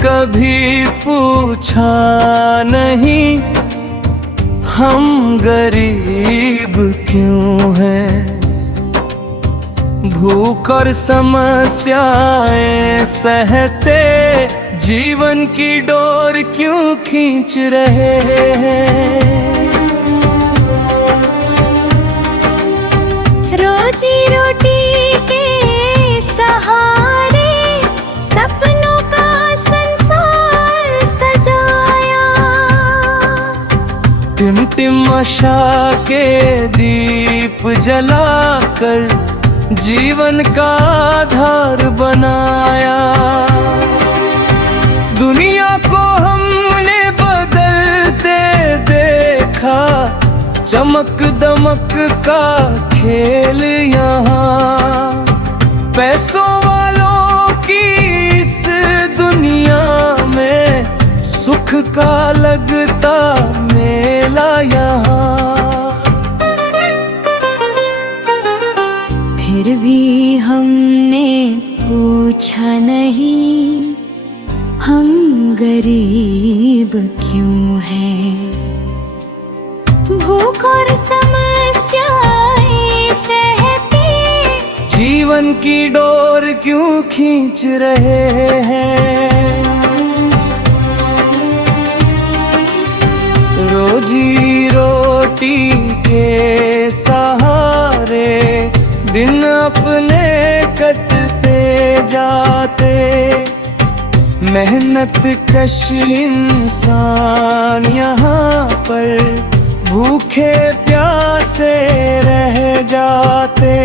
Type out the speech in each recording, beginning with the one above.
कभी पूछा नहीं हम गरीब क्यों हैं। भूख और समस्याएं सहते जीवन की डोर क्यों खींच रहे हैं। रोजी रोटी के सहारे सपनों का संसार सजाया। टिमटिम आशा के दीप जलाकर जीवन का आधार बनाया। दुनिया को हमने बदलते देखा, चमक दमक का खेल यहाँ। पैसों वालों की इस दुनिया में सुख का लगता मेला यहाँ। फिर भी हमने पूछा नहीं हम गरीब क्यों हैं। भूख और समस्याएं सहते जीवन की डोर क्यों खींच रहे हैं। रोजी रोटी के सहारे दिन अपने कटते जाते। मेहनत कश इंसान यहाँ पर भूखे प्यासे रह जाते।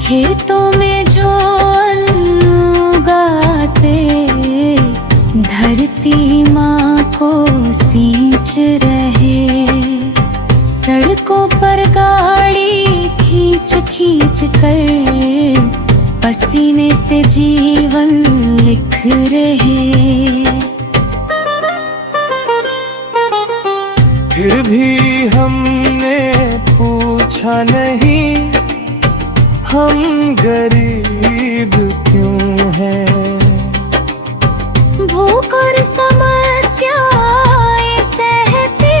खेतों में जो अन्न उगाते धरती माँ को सींच रहे। सड़कों पर गाड़ी खींच खींच कर पसीने से जीवन लिख रहे। फिर भी हमने पूछा नहीं हम गरीब क्यों हैं। भूख और समस्याएं सहते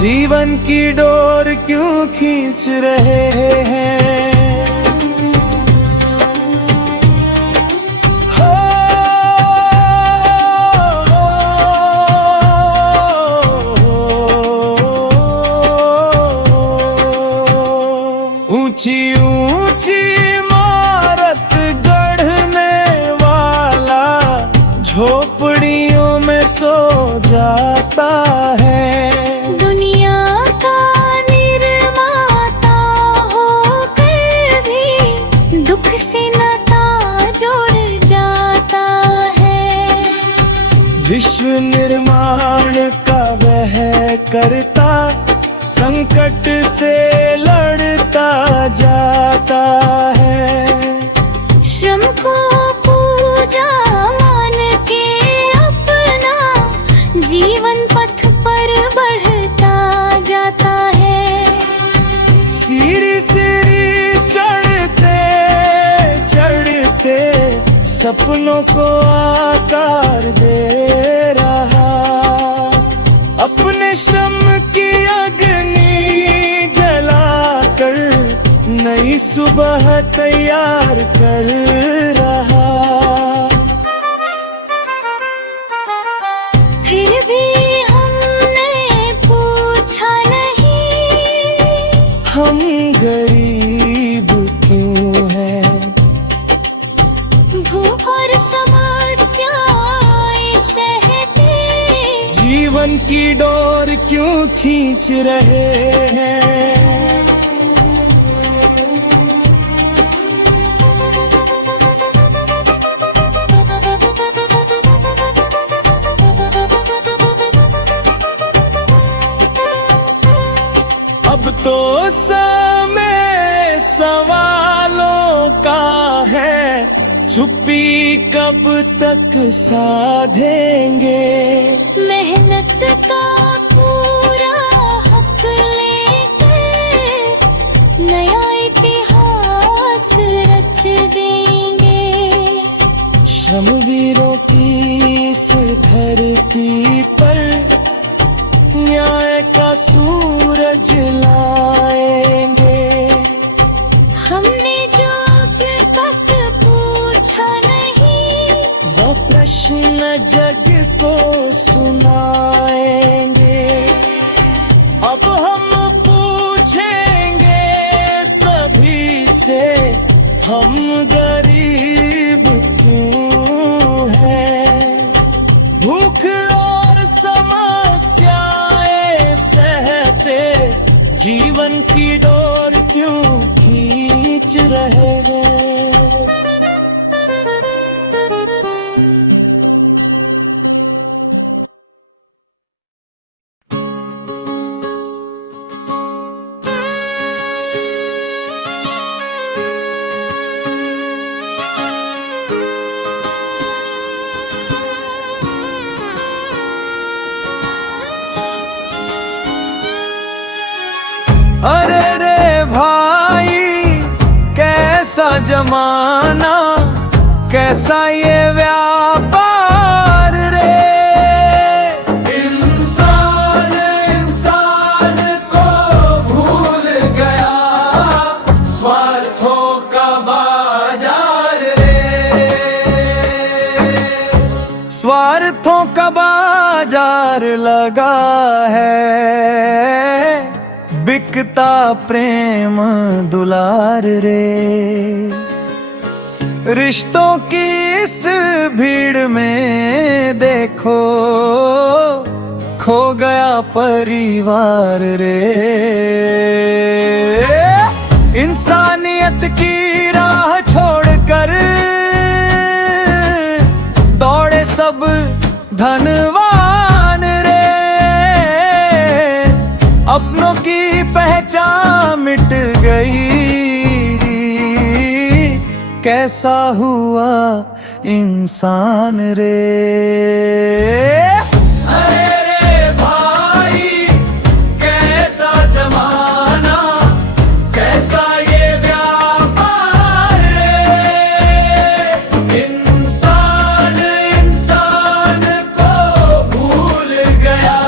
जीवन की डोर क्यों खींच रहे हैं। ऊंची ऊंची इमारत गढ़ने वाला झोपड़ियों में सो जाता है। दुनिया का निर्माता होकर भी दुख से नाता जोड़ जाता है। विश्व निर्माण का वह करता संकट से लड़ता जाता है। श्रम को पूजा मान के अपना जीवन पथ पर बढ़ता जाता है। सीढ़ी सीढ़ी चढ़ते चढ़ते सपनों को आकार दे रहा। अपने श्रम की अग्नि जलाकर नई सुबह तैयार कर रहा। फिर भी हमने पूछा नहीं हम गरीब क्यों हैं। भूख और समस्याएं सहते जीवन की डोर क्यों खींच रहे हैं। अब तो समय सवालों का है, चुप्पी कब तक साधेंगे। मेहनत का पूरा हक लेकर नया इतिहास रच देंगे। श्रमवीर वीरों की इस धरती पर न्याय का सूरज लाएंगे। हमने जो अब तक पूछा नहीं, वो प्रश्न जग को सुनाएंगे। अब हम पूछेंगे सभी से, हम गरीब क्यों हैं? भूख और समस्याएं सहते जीवन की डोर क्यों खींच रहे हैं? अरे रे भाई कैसा जमाना, कैसा ये व्यापार रे। इंसान इंसान को भूल गया, स्वार्थों का बाजार रे। स्वार्थों का बाजार लगा है, बिकता प्रेम दुलार रे। रिश्तों की इस भीड़ में देखो खो गया परिवार रे। इंसानियत की राह छोड़कर दौड़े सब धनवान रे। अपनों की पहचान मिट गई, कैसा हुआ इंसान रे। अरे रे भाई कैसा जमाना, कैसा ये व्यापार रे। इंसान इंसान को भूल गया,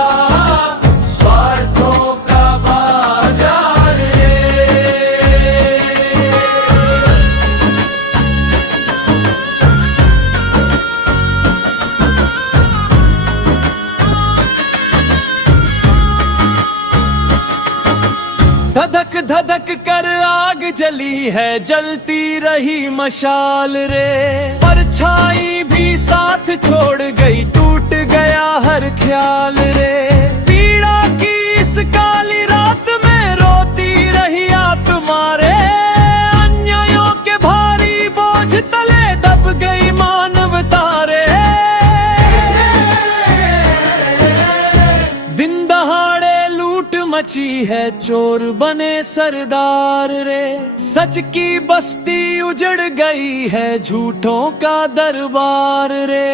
धधक धधक कर आग जली है, जलती रही मशाल रे। परछाई भी साथ छोड़ गई, टूट गया हर ख्याल रे। पीड़ा की इस काली रात में रोती रही आत्मा रे। अन्यायों के भारी बोझ तले दब गई मानवता रे। दिन दहाड़े लूट मची है, चोर बने सरदार रे। सच की बस्ती उजड़ गई है, झूठों का दरबार रे।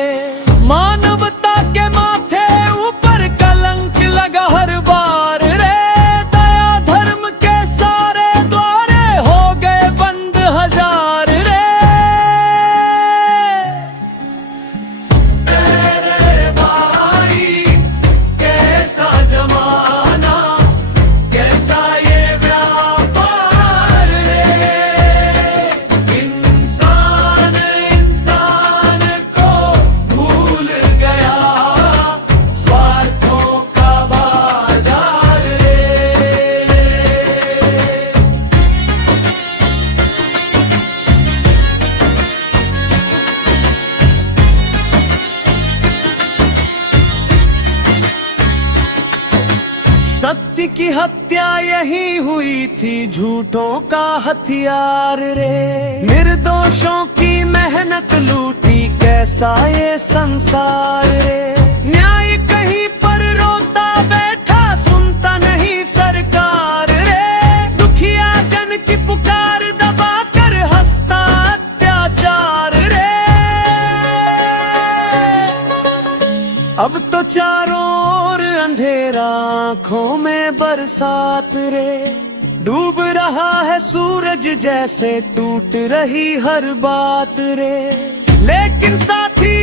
मानवता के माथे ऊपर कलंक लगा हर बार रे। दया धर्म के सारे द्वारे हो गए बंद हजार रे। तेरे भाई कैसा जमाना, कैसा ये व्यापार रे। इंसान इंसान को भूल गया, स्वार्थों का बाजार रे। सत्य की हत्या यही हुई थी, झूठों का हथियार रे। निर्दोषों की मेहनत लूटी, कैसा ये संसार रे। न्याय कहीं पर रोता बैठा, सुनता नहीं सरकार रे। दुखिया जन की पुकार दबाकर हंसता अत्याचार रे। अब तो चारों ओर अंधेरा, आंखों में बरसात रे। डूब रहा है सूरज जैसे, टूट रही हर बात रे। लेकिन साथी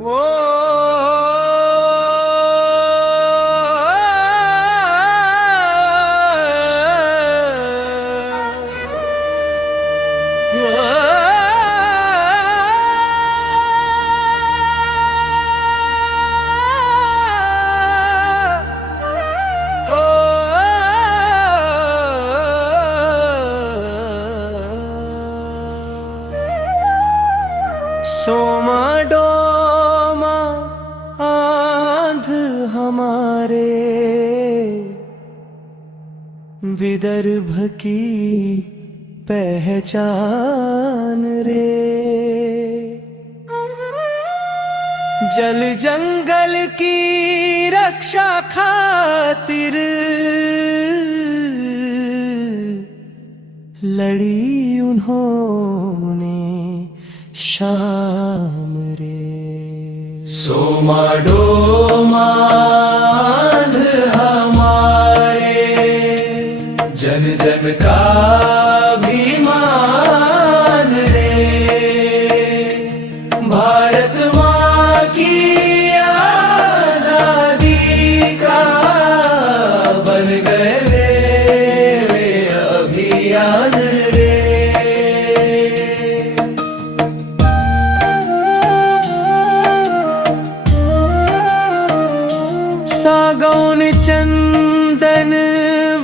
ओ सोमा डोमा आंध हमारे विदर्भ की पहचान रे। जल जंगल की रक्षा खातिर लड़ी उन्होंने शाम रे। सोमा डोमा आंध हमारे जन जन का अभिमान रे। भारत माँ की आजादी का बन गए वे अभियान रे। सागौन चंदन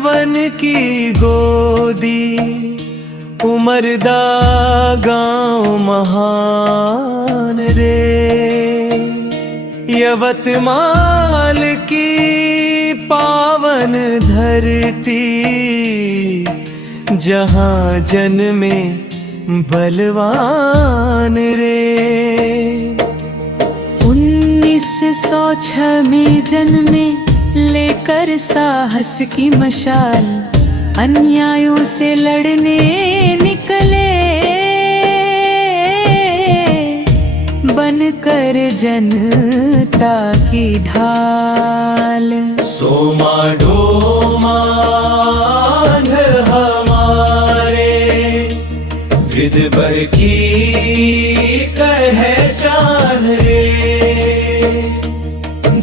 वन की गोदी उमरदा गाँव महान रे। यवतमाल की पावन धरती जहाँ जन्मे बलवान रे। 1906 में जन्मे लेकर साहस की मशाल अन्यायों से लड़ने निकले। बनकर जनता की ढाल। सोमा डोमा आंध हमारे विदर्भ की पहचान रे।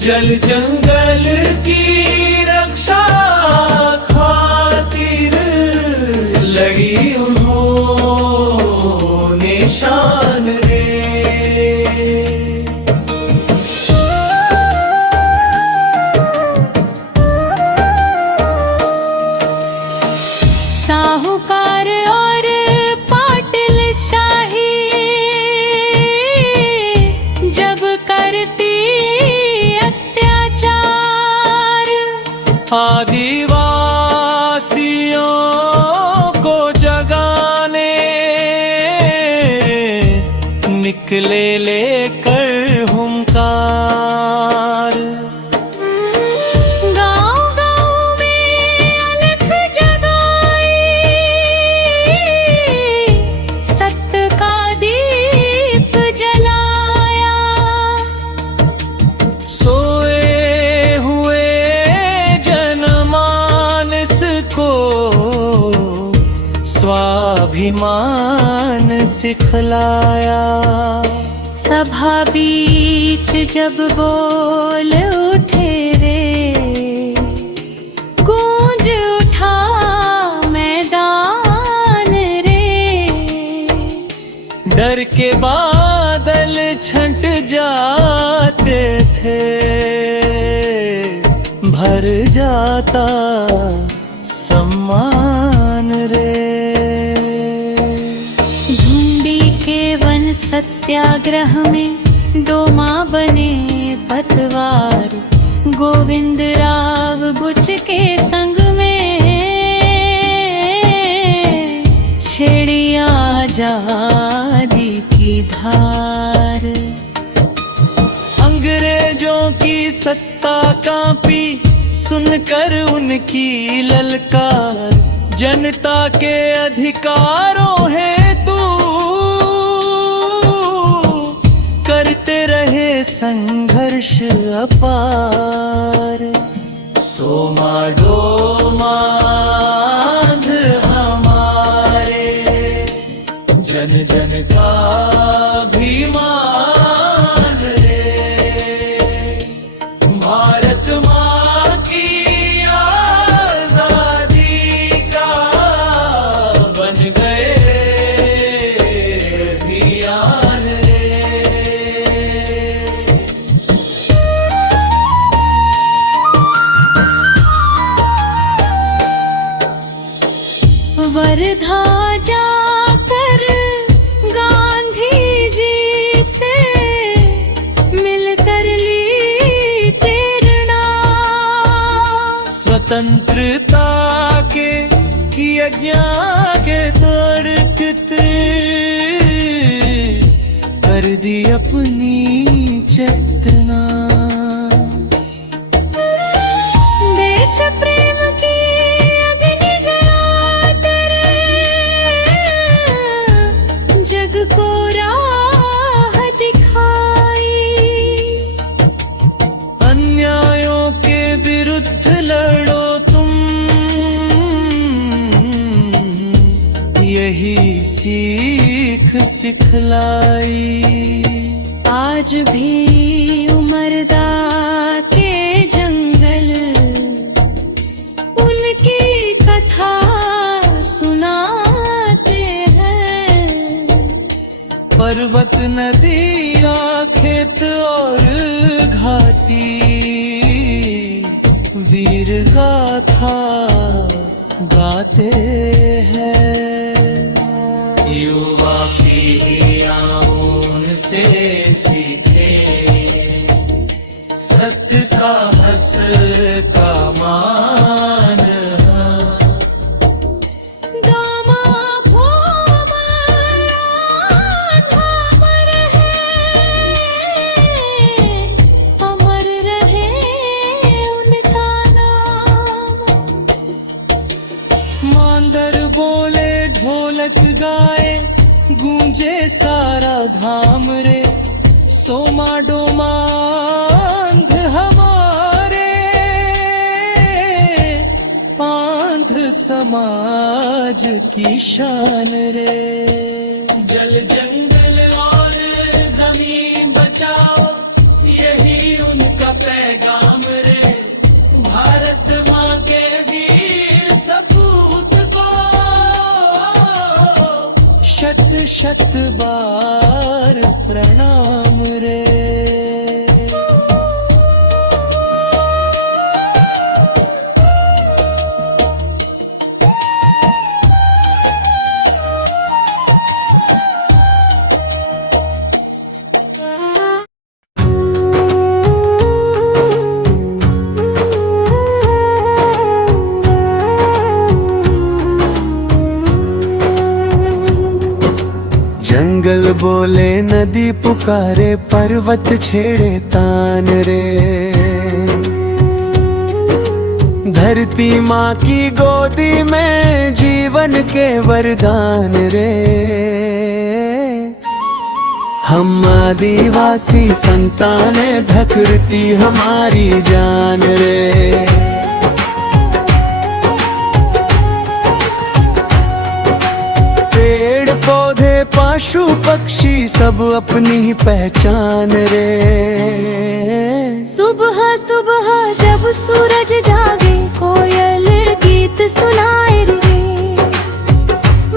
जल जंगल की रक्षा खातिर लड़ी उन्होंने शान रे। साहूकार और पाटिल शाही जब करती अत्याचार। आदिवासियों को जगाने निकले लेकर हुंकार। गाँव गाँव में अलख जगाई सत्य का दीप जलाया। सोए हुए जनमानस को स्वाभिमान सिखलाया। सभा बीच जब बोल उठे रे गूंज उठा मैदान रे। डर के बादल छंट जाते थे भर जाता सम्मान रे। झुंडी के वन सत्याग्रह में डोमा बने पतवार। गोविंद राव बुच के संग में छेड़ी आजादी की धार। अंग्रेजों की सत्ता कांपी सुनकर उनकी ललकार। जनता के अधिकारों हेतु करते रहे संघर्ष अपार। सोमा डोमा आंध हमारे जन जन का अभिमान रे। स्वतंत्रता के यज्ञ के तोड़ते कर दी अपनी चेतना। देश प्रेम की अग्नि जलाते रहे, जग को राह दिखाई। अन्यायों के विरुद्ध लड़ो तुम, यही सीख सिखलाई। आज भी उमरदा के जंगल उनकी कथा सुनाते हैं। पर्वत नदियाँ खेत और घाटी वीर गाथा गाते हैं। युवा पीढ़ियाँ उनसे सीखे सत्य साहस का मान। अमर रहे उनका नाम। मांदर बोले ढोलक गाए गूंजे सारा धाम रे। सोमा डोमांध हमारे पांध समाज की शान रे। जल जंगल और जमीन बचाओ यही उनका पैगाम रे। भारत माँ के वीर सपूत को शत शत बार प्रणाम रे। जंगल बोले नदी पुकारे पर्वत छेड़े तान रे। धरती माँ की गोदी में जीवन के वरदान रे। हम आदिवासी संताने धरती हमारी जान रे। पेड़ पौधे पशु पक्षी सब अपनी ही पहचान रे। सुबह सुबह जब सूरज जागे कोयल गीत सुनाए रे।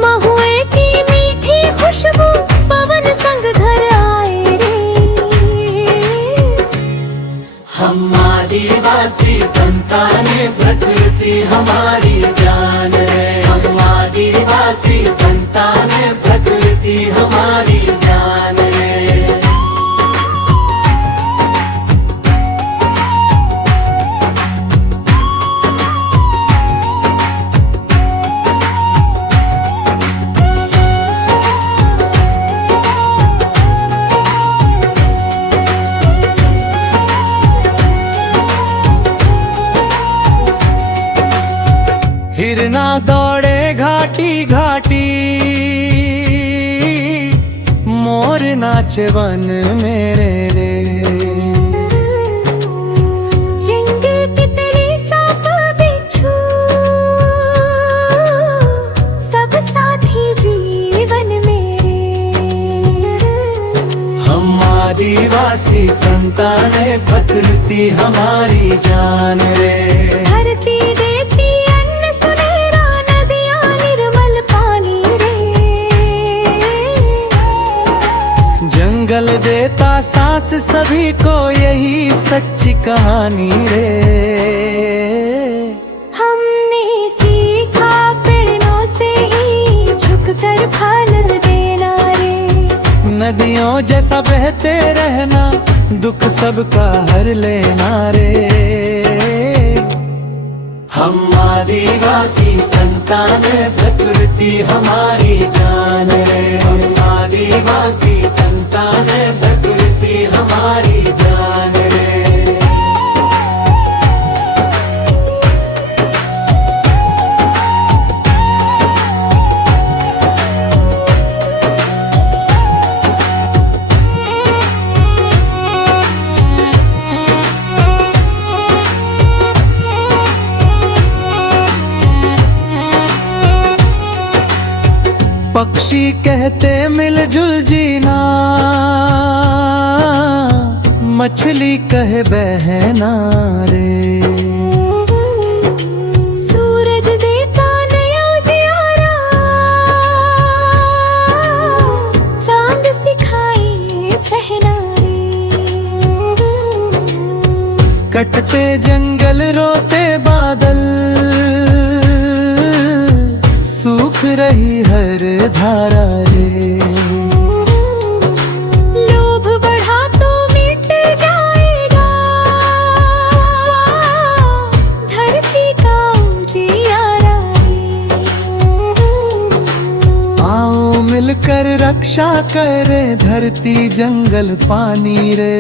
महुए की मीठी खुशबू पवन संग घर आए रे। हम आदिवासी संताने प्रकृति हमारी जान रे। हम आदिवासी संताने प्रकृति हमारी जान रे। हिरना दौड़े घाटी घाटी मोर नाचे वन मेरे रे। चिंगी तितली सांप बिच्छू सब साथी जीवन मेरे। हम आदिवासी संताने प्रकृति हमारी जान रे। धरती देती अन्न सुनहरा नदियाँ निर्मल पानी रे। जंगल देता सांस सभी को यही सच्ची कहानी रे। हमने सीखा पेड़ों से ही झुककर फल देना रे। नदियों जैसा बहते रहना दुख सबका हर लेना रे। हम आदिवासी संतान प्रकृति हमारी जान रे। हम आदिवासी संतान प्रकृति हमारी जान रे। पक्षी कहते मिलजुल जीना, मछली कहे बहना रे। सूरज देता नया उजियारा, चांद सिखाए सहना रे। कटते जंगल रोते बादल, सूख रही हर धारा रे। लोभ बढ़ा तो मिट जाएगा धरती का उजियारा रे। आओ मिलकर रक्षा करे धरती जंगल पानी रे।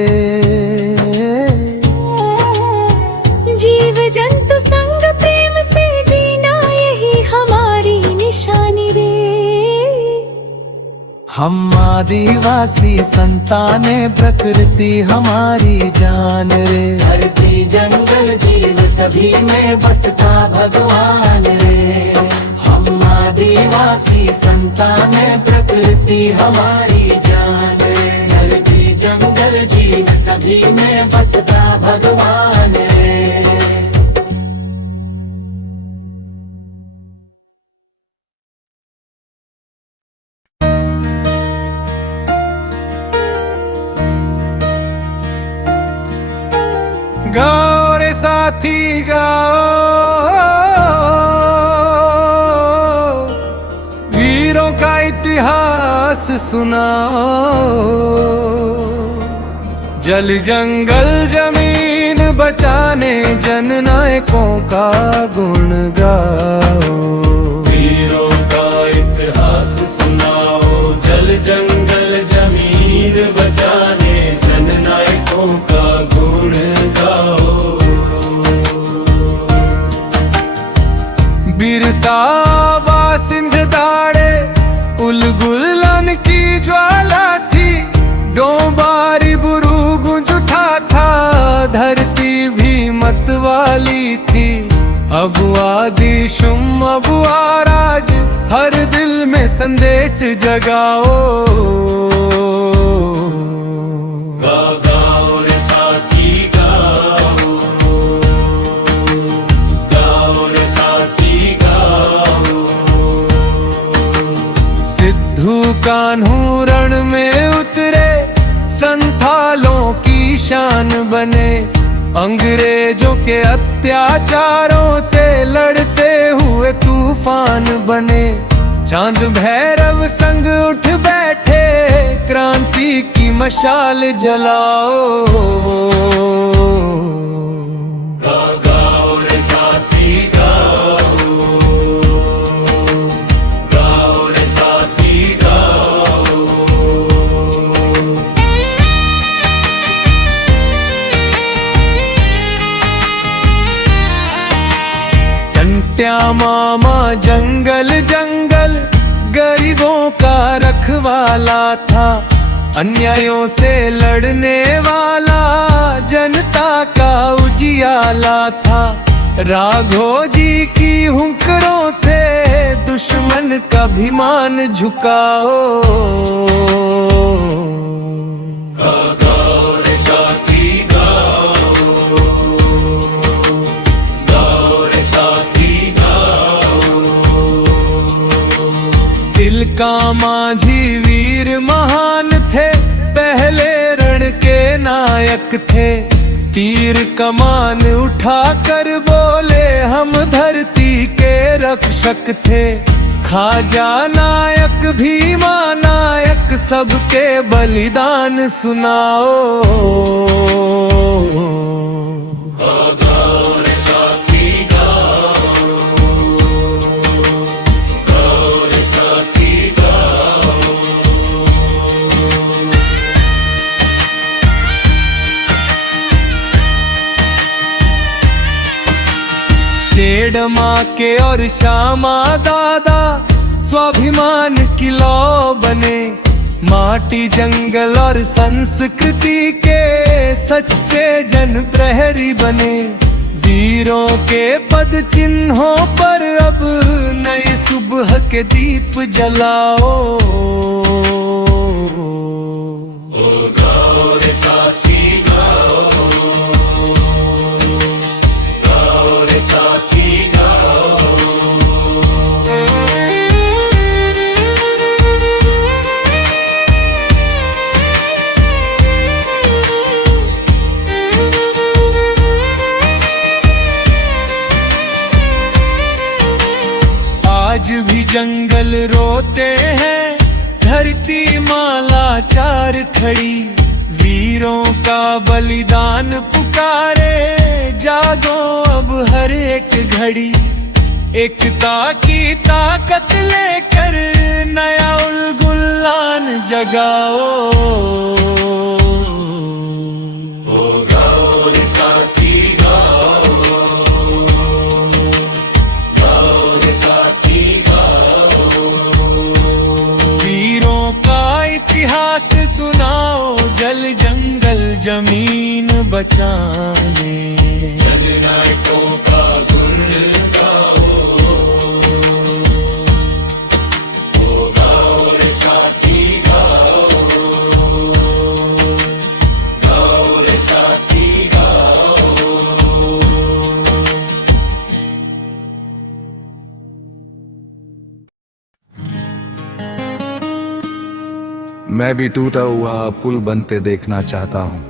जीव जंतु संग प्रेम से जीना यही हमारी निशानी रे। हम आदिवासी संताने प्रकृति हमारी जान रे। धरती जंगल जीव सभी में बसता भगवान रे। हम आदिवासी संताने प्रकृति हमारी जान रे। धरती जंगल जीव सभी में बसता भगवान रे। गाओ रे साथी गाओ, वीरों का इतिहास सुनाओ। जल जंगल जमीन बचाने जन नायकों का गुण गाओ। वीरों का इतिहास सुनाओ, जल जंगल जमीन बचाने जन नायकों का गुण गाओ। बिरसा सिंध दाड़े उलगुलन की ज्वाला थी। डोंबारी बुरू गूंज उठा था, धरती भी मत वाली थी। अब आदि शुम अब आराज, हर दिल में संदेश जगाओ। गाओ रे साथी गाओ, गाओ रे साथी गाओ। सिद्धू कान्हू रण में उतरे, संथालों की शान बने। अंग्रेजों के अत्याचारों से लड़ते हुए तूफान बने। चांद भैरव संग उठ बैठे, क्रांति की मशाल जलाओ। गाओ रे साथी गाओ, गाओ रे साथी गाओ। टंट्या मामा जंगल जंगल गरीबों का रखवाला था। अन्यायों से लड़ने वाला जनता का उजियाला था। राघोजी की हुंकरों से दुश्मन का अभिमान झुकाओ। गाओ रे साथी गाओ, गाओ रे साथी गाओ। तिलका मांझी वीर महान थे, पहले रण के नायक थे। तीर कमान उठा कर बोले हम धरती के रक्षक थे। खाजा नायक भीमा नायक सबके बलिदान सुनाओ। गाओ रे साथी गाओ, रमा के और श्यामा दादा स्वाभिमान की लौ बने। माटी जंगल और संस्कृति के सच्चे जन प्रहरी बने। वीरों के पद चिन्हों पर अब नई सुबह के दीप जलाओ। गाओ रे साथी गाओ, गाओ रे साथी गाओ। आज भी जंगल रोते हैं, धरती माला चार खड़ी। वीरों का बलिदान पुकारे, जागो अब हर एक घड़ी। एकता की ताकत लेकर नया उलगुलान जगाओ। गाओ रे साथी गाओ, गाओ रे साथी गाओ। वीरों का इतिहास सुनाओ, जल जंगल जमीन बचाने। जननायकों का गुण गाओ, ओ गाओ रे साथी गाओ, गाओ रे साथी गाओ। मैं भी टूटा हुआ पुल बनते देखना चाहता हूँ,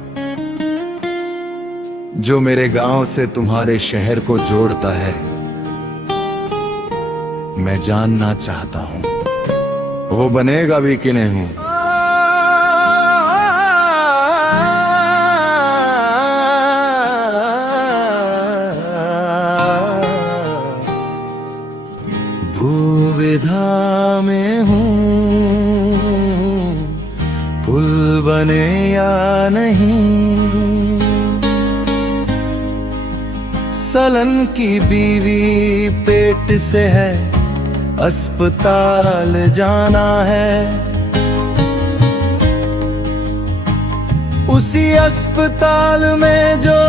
जो मेरे गांव से तुम्हारे शहर को जोड़ता है। मैं जानना चाहता हूँ वो बनेगा भी कि नहीं। दुविधा में हूँ, पुल बने या नहीं। सलन की बीवी पेट से है, अस्पताल जाना है। उसी अस्पताल में जो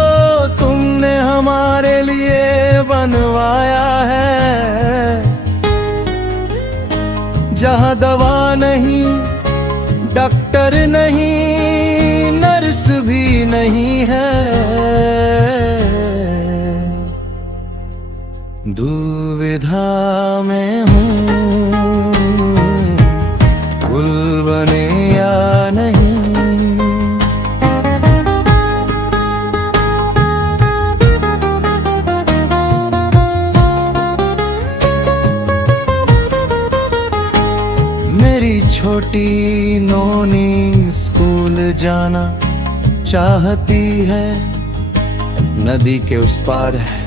तुमने हमारे लिए बनवाया है, जहाँ दवा नहीं, डॉक्टर नहीं, नर्स भी नहीं है। दुविधा में हूँ, पुल बने या नहीं। मेरी छोटी नोनी स्कूल जाना चाहती है, नदी के उस पार है,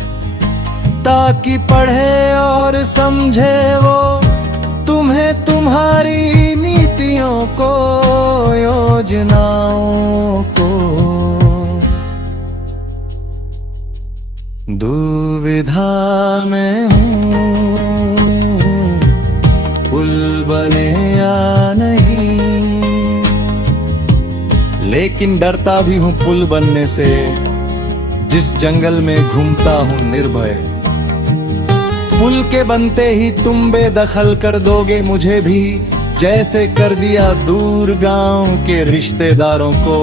ताकि पढ़े और समझे वो तुम्हें, तुम्हारी नीतियों को, योजनाओं को। दुविधा में हूँ, पुल बने या नहीं। लेकिन डरता भी हूँ पुल बनने से, जिस जंगल में घूमता हूँ निर्भय। पुल के बनते ही तुम बेदखल कर दोगे मुझे भी, जैसे कर दिया दूर गांव के रिश्तेदारों को।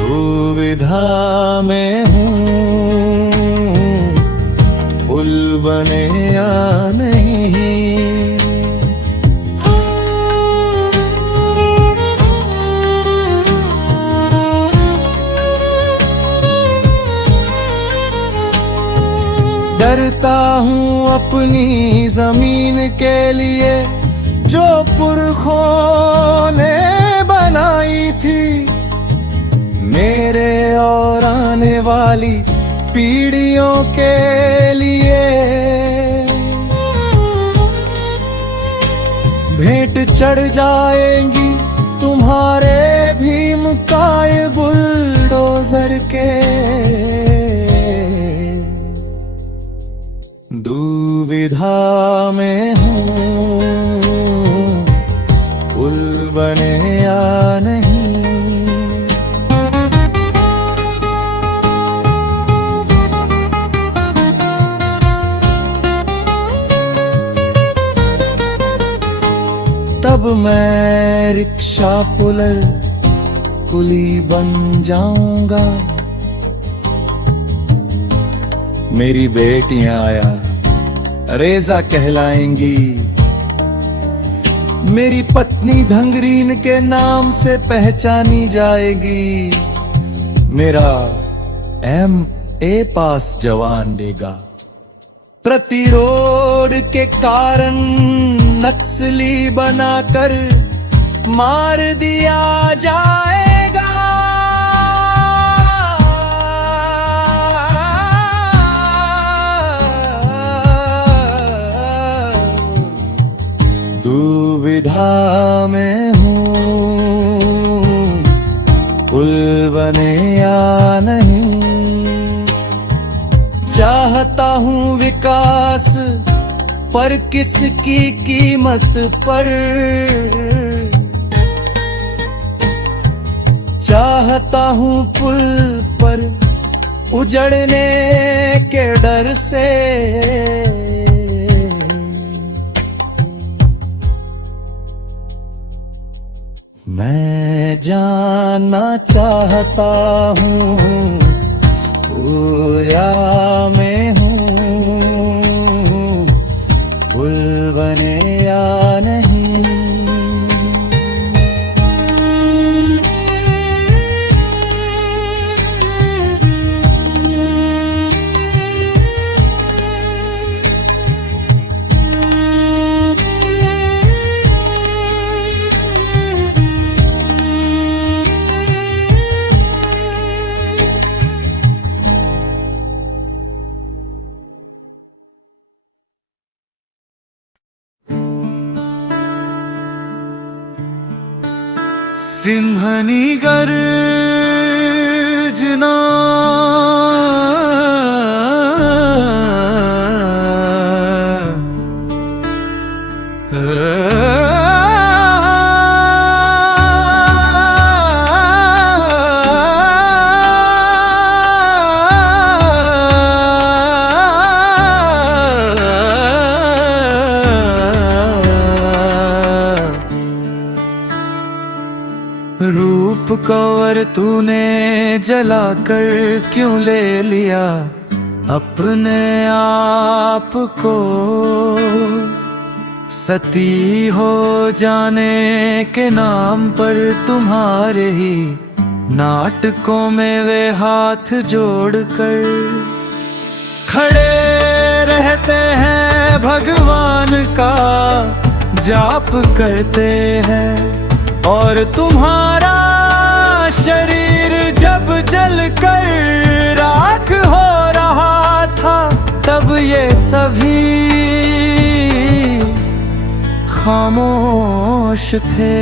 दुविधा में हूँ, पुल बने या नहीं। डरता हूँ अपनी जमीन के लिए, जो पुरखों ने बनाई थी, मेरे और आने वाली पीढ़ियों के लिए। भेंट चढ़ जाएंगी तुम्हारे भीमकाय बुलडोजर के। दुविधा में हूँ, पुल बने या नहीं। तब मैं रिक्शा पुलर कुली बन जाऊंगा। मेरी बेटियां आया रेजा कहलाएंगी। मेरी पत्नी धंगरीन के नाम से पहचानी जाएगी। मेरा MA पास जवान देगा। प्रतिरोध के कारण नक्सली बनाकर मार दिया जाएगा। दुविधा में हूँ, पुल बने या नहीं। चाहता हूँ विकास पर किसकी कीमत पर। चाहता हूँ पुल पर उजड़ने के डर से। मैं जानना चाहता हूँ या मैं हूँ, पुल बने या नहीं। सिंहनी गर्जना रूप कवर तूने जलाकर क्यों ले लिया अपने आप को। सती हो जाने के नाम पर तुम्हारे ही नाटकों में वे हाथ जोड़कर खड़े रहते हैं। भगवान का जाप करते हैं और तुम्हारा शरीर जब जलकर राख हो रहा था तब ये सभी खामोश थे।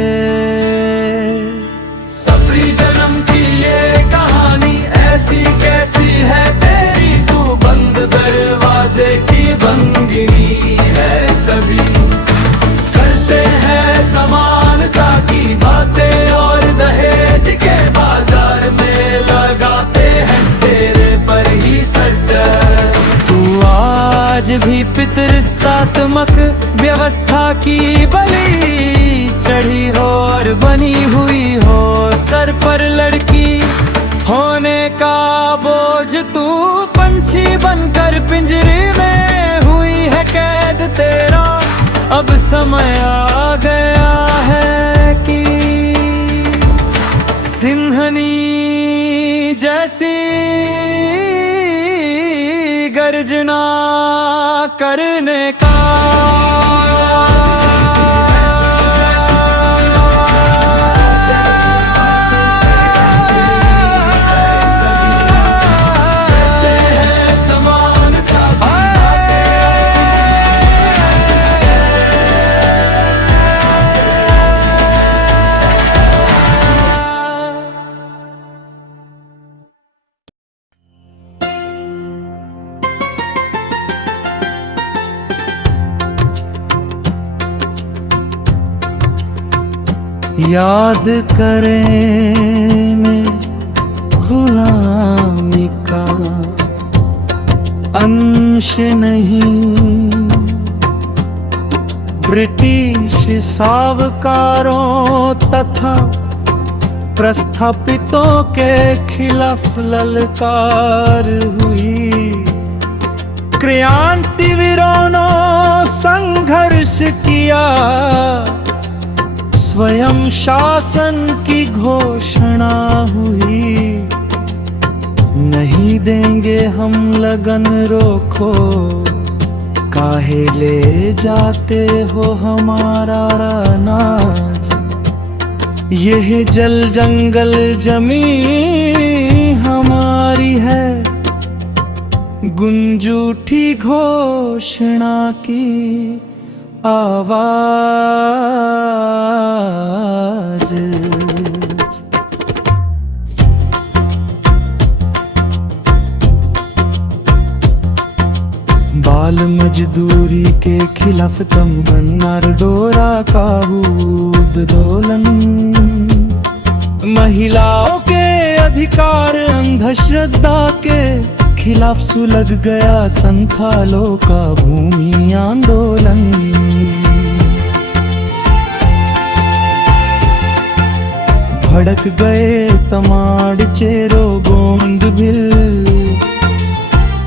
सबरी जन्म की ये कहानी ऐसी कैसी है तेरी। तू बंद दरवाजे की बंदिनी है। सभी करते हैं समानता की बातें और दहेज के बाजार में लगाते हैं तेरे पर ही सट्टा। तू आज भी पितृस्तात्मक व्यवस्था की बलि चढ़ी हो और बनी हुई हो। सर पर लड़की होने का बोझ तू पंछी बनकर पिंजरे में हुई है कैद तेरा। अब समय आ गया है कि सिंहनी जैसी गर्जना करने का। याद करें मैं गुलामी का अंश नहीं, ब्रिटिश सावकारों तथा प्रस्थापितों के खिलाफ ललकार हुई। क्रांतिवीरों ने संघर्ष किया, स्वयं शासन की घोषणा हुई। नहीं देंगे हम लगन रोको, काहे ले जाते हो हमारा अनाज। यह जल जंगल जमी हमारी है, गुंज उठी घोषणा की आवाज। बाल मजदूरी के खिलाफ तमन्नार डोरा का आंदोलन, महिलाओं के अधिकार अंधश्रद्धा के खिलाफ सुलग गया संथालों का भूमि आंदोलन। भड़क गए तमाड़ चेरो गोंद भिल,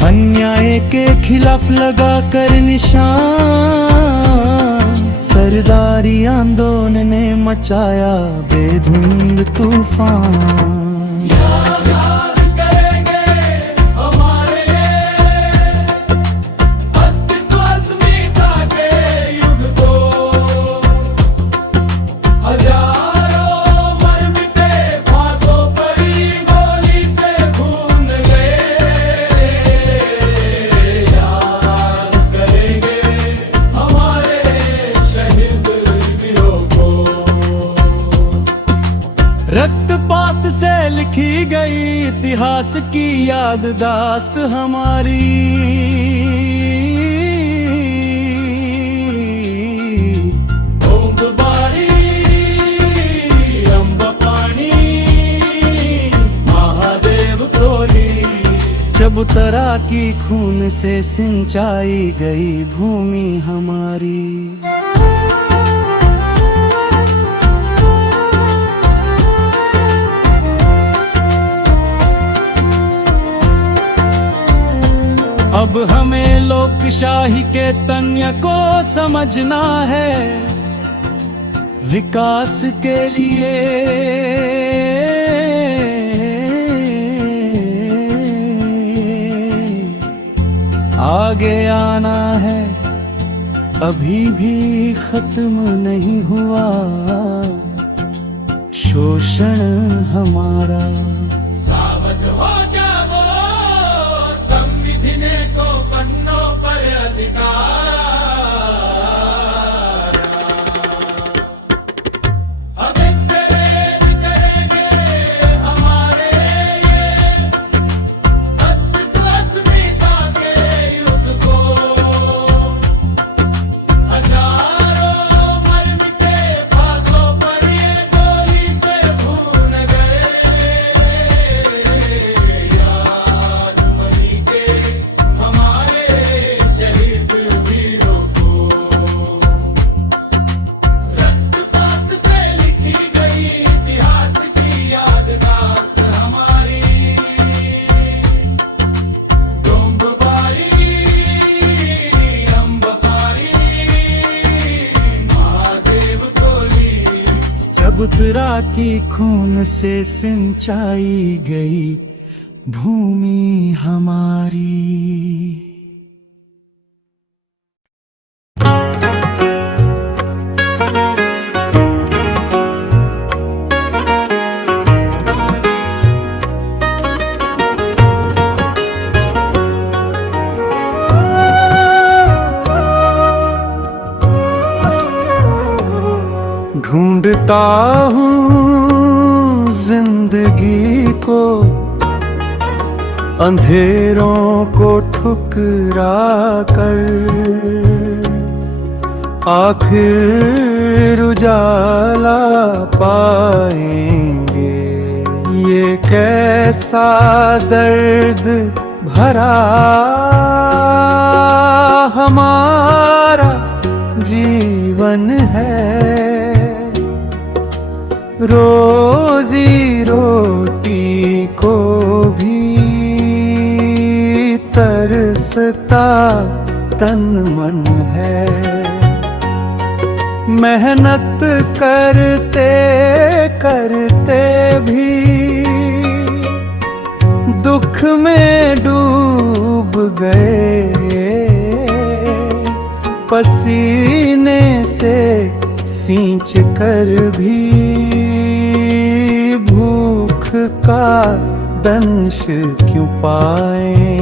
अन्याय के खिलाफ लगा कर निशान। सरदारी आंदोलन ने मचाया बेधुंद तूफान। रक्तपात से लिखी गई इतिहास की याददाश्त हमारी। तोंगबाड़ी, अंबपानी, महादेव टोली, चबूतरा की खून से सिंचाई गई भूमि हमारी। अब हमें लोकशाही के तन्य को समझना है, विकास के लिए आगे आना है। अभी भी खत्म नहीं हुआ शोषण हमारा। सावध हो जाओ, संविधि ने को पन्नों पर अधिकार। अब करेंगे हमारे ये अस्तित्व अस्मिता के युद्ध को। हजारों मर मिटे फांसों पर ये गोली से भून गए। याद मरी के हमारे शहीद वीरों को। रक्तपात से लिखी गई इतिहास की याददाश्त हमारी। डोंगबाड़ी, अंबपारी, महादेव टोली, चबूतरा की खून से सिंचाई गई भूमि हमारी। ढूंढता हूँ जिंदगी को, अंधेरों को ठुकरा कर, आखिर उजाला पाएंगे। ये कैसा दर्द भरा हमारा जीवन है। रोजी रोटी को भी तरसता तन मन है। मेहनत करते करते भी दुख में डूब गए। पसीने से सींच कर भी भूख का दंश क्यों पाए।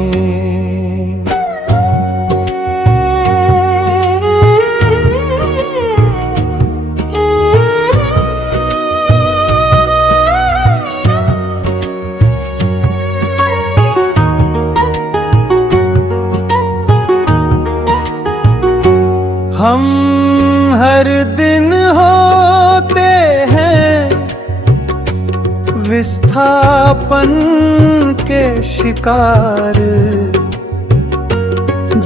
हम हर दिन होते हैं विस्थापन के शिकार।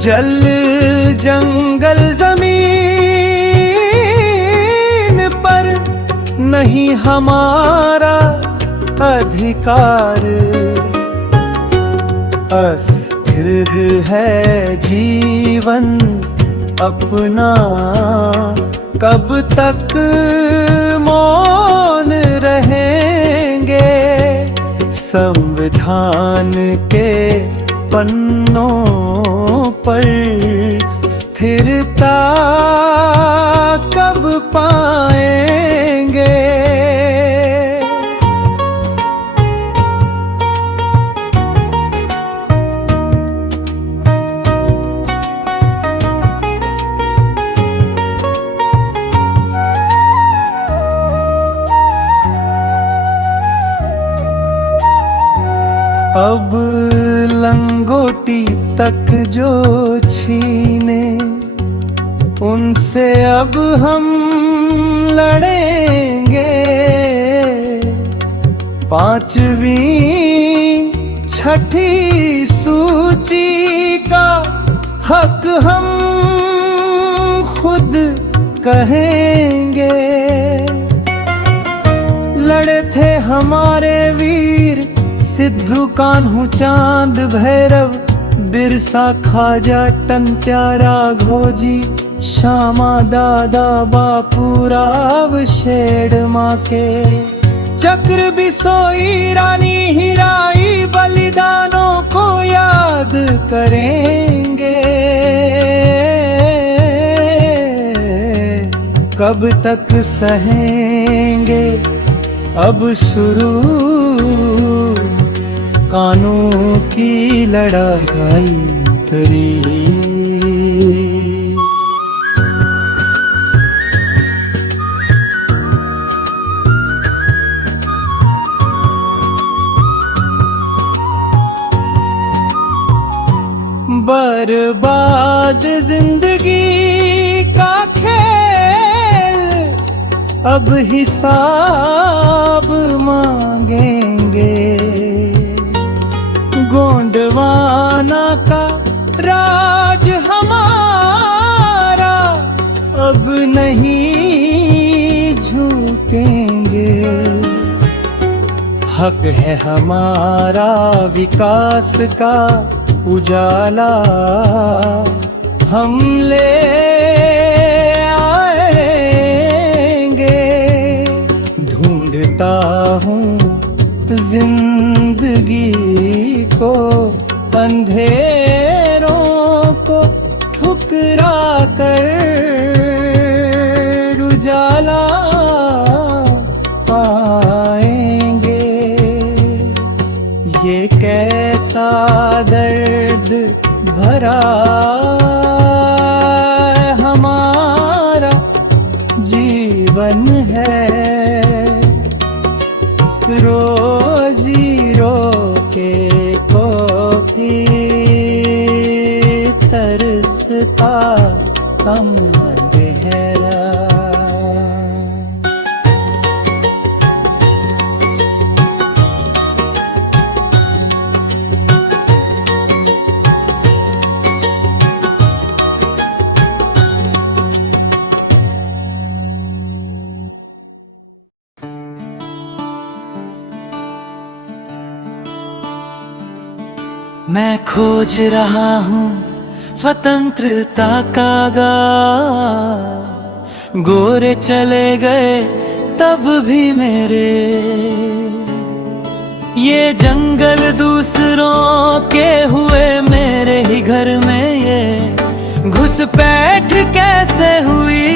जल जंगल जमीन पर नहीं हमारा अधिकार। अस्थिर है जीवन अपना, कब तक मौन रहेंगे। संविधान के पन्नों पर स्थिरता कब पाएंगे। अब लंगोटी तक जो छीने, उनसे अब हम लड़ेंगे। पांचवी छठी सूची का हक हम खुद कहेंगे। लड़े थे हमारे वीर सिद्धू कान्हू चांद भैरव, बिरसा खाजा टंट्यारा घोजी, श्यामा दादा बापू राव शेरमा के। चक्र बिसोई रानी हीराई बलिदानों को याद करेंगे। कब तक सहेंगे अब शुरू कानून की लड़ाई करी। बर्बाद जिंदगी का खेल अब हिसाब मांगेंगे। गोंडवाना का राज हमारा अब नहीं झुकेंगे। हक है हमारा विकास का उजाला, हम ले आएंगे। ढूंढता हूँ जिंदगी को, अंधेरों को ठुकरा कर उजाला पाएंगे। ये कैसा दर्द भरा हमारा जीवन है। रोजी रोके को भी तरसता कम गहरा। मैं खोज रहा हूँ स्वतंत्रता का गान। गोरे चले गए तब भी मेरे ये जंगल दूसरों के हुए, मेरे ही घर में ये घुसपैठ कैसे हुई।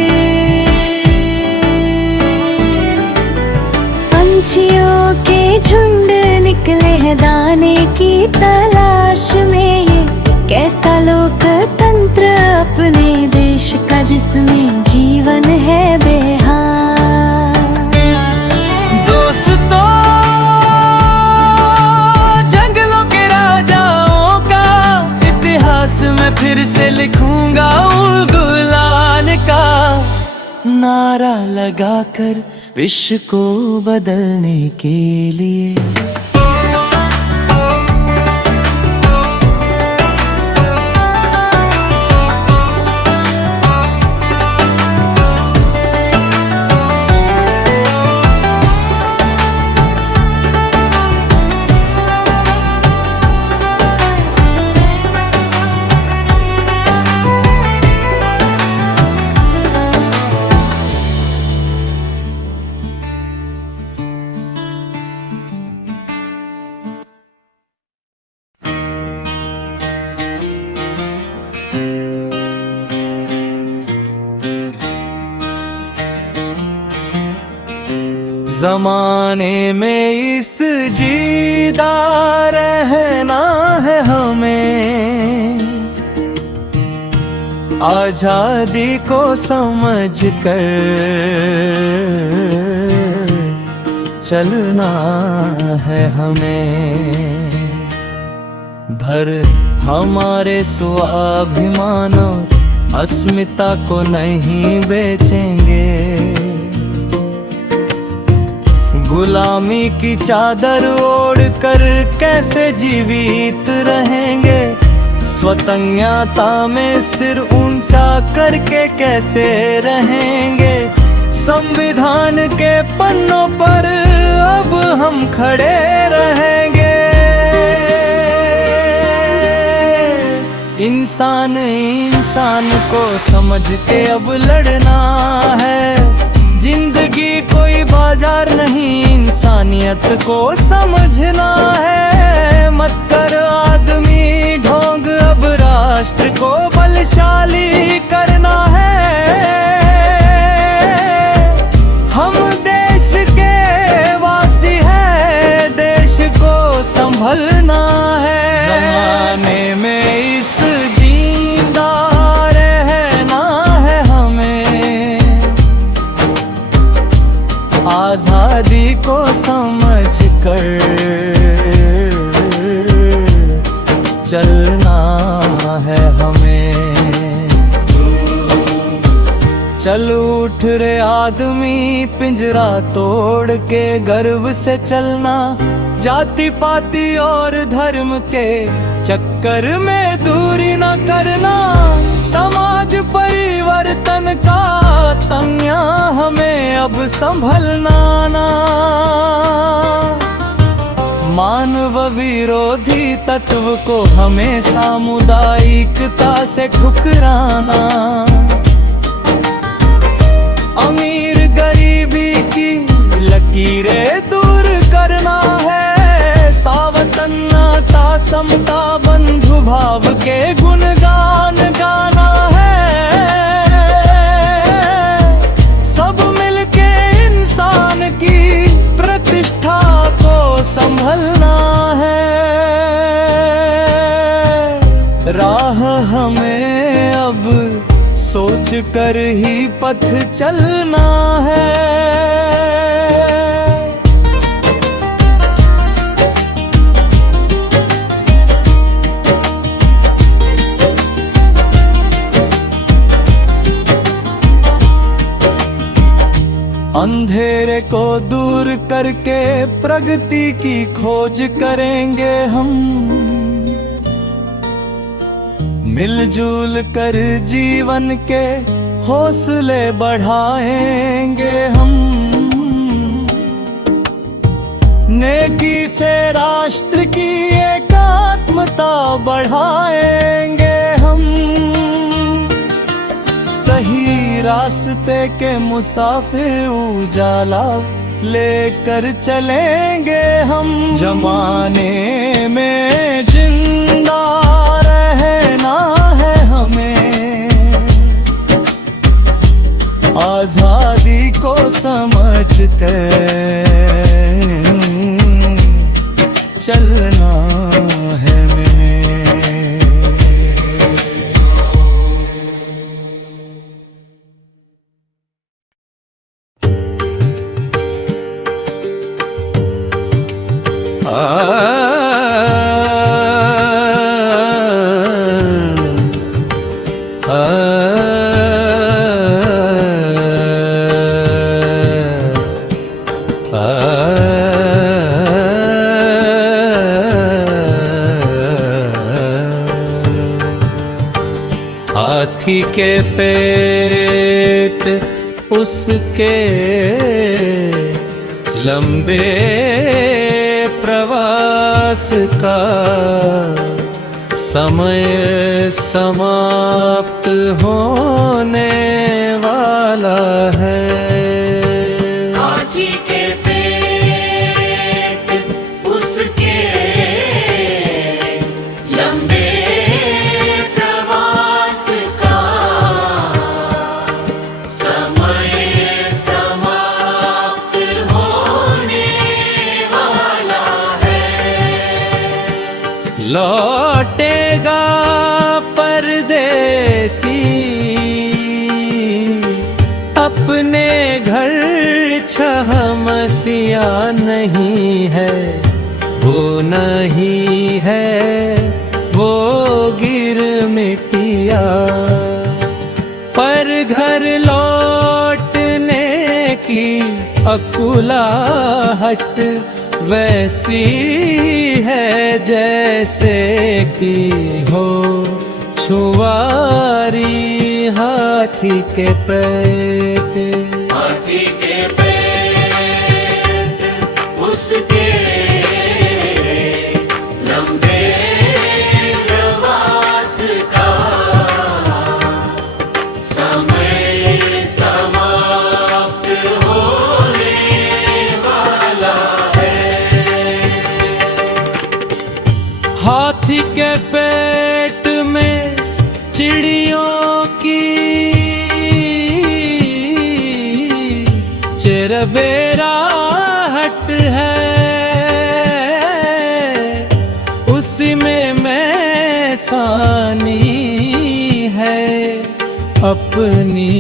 पंछियों के झुंड निकले हैं दाने की तलाश में, ये कैसा लोकतंत्र अपने देश का जिसमें जीवन है बेहाल। दोस्तों, जंगलों के राजाओं का इतिहास मैं फिर से लिखूंगा उल-गुलान का नारा लगाकर विश्व को बदलने के लिए। ज़माने में इस जीदा रहना है हमें, आज़ादी को समझ कर चलना है हमें। भर हमारे स्वाभिमान और अस्मिता को नहीं बेचेंगे, गुलामी की चादर ओढ़ कर कैसे जीवित रहेंगे, स्वतंत्रता में सिर ऊंचा करके कैसे रहेंगे। संविधान के पन्नों पर अब हम खड़े रहेंगे। इंसान इंसान को समझ के अब लड़ना है, जिंदगी कोई बाजार नहीं, इंसानियत को समझना है। मत कर आदमी ढोंग, अब राष्ट्र को बलशाली करना है। हम देश के वासी हैं, देश को संभलना है। ज़माने में इस जिंदा रहना है हमें, आज़ादी को समझ कर चलना है हमें। चल उठ रे आदमी, पिंजरा तोड़ के गर्व से चलना, जाति पाति और धर्म के चक्कर में दूरी न करना। समाज परिवर्तन का तंया हमें अब संभलना ना, मानव विरोधी तत्व को हमें सामुदायिकता से ठुकराना। अमीर गरीबी की लकीरें दूर करना है, सावतन्यता समता बंधु भाव के गुणगान गाना है। सब मिलके इंसान की प्रतिष्ठा को संभलना है। राह हमें अब सोच कर ही पथ चलना है। अंधेरे को दूर करके प्रगति की खोज करेंगे हम, मिलजुल कर जीवन के हौसले बढ़ाएंगे हम। नेकी से राष्ट्र की एकात्म ममता बढ़ाएंगे हम। सही रास्ते के मुसाफिर उजाला लेकर चलेंगे हम। जमाने में जिंदा रहना है हमें, आजादी को समझते चलना है हमें। हाथी के पेट उसके लंबे प्रवास का समय समाप्त होने वाला है। हाथी के पेट उसके लंबे प्रवास का समय समाप्त होने वाला है। लौटेगा परदेसी अपने घर, छहमसिया नहीं है वो, नहीं है वो गिर मिटिया। पर घर लौटने की अकुलाहट वैसी है जैसे कि हो छुआरी हाथी के पेट। हाथी के पेट उसके लंबे प्रवास का समय समाप्त होने वाला है। हाथी के पेट में चिड़ियों की चिरबेराहट है, उसी में मैं सानी है अपनी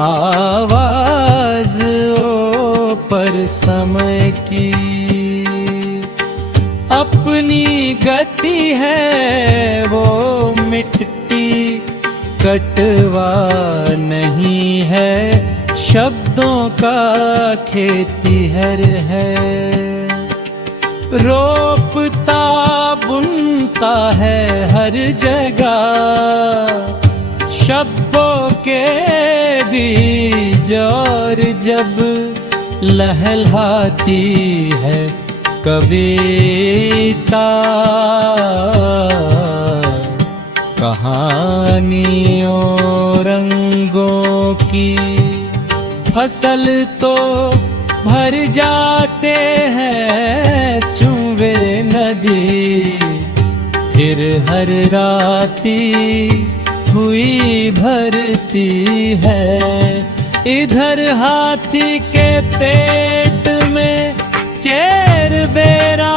आवाज ओ पर समय की। अपनी गति है वो मिट्टी कटवा नहीं है, शब्दों का खेतीहर है। रोपता बुनता है हर जगह शब्दों के बीज, और जब लहलहाती है कविता कहानियों रंगों की। फसल तो भर जाते हैं चुंबे नदी, फिर हर राती हुई भरती है। इधर हाथी के पेट में चेर बेरा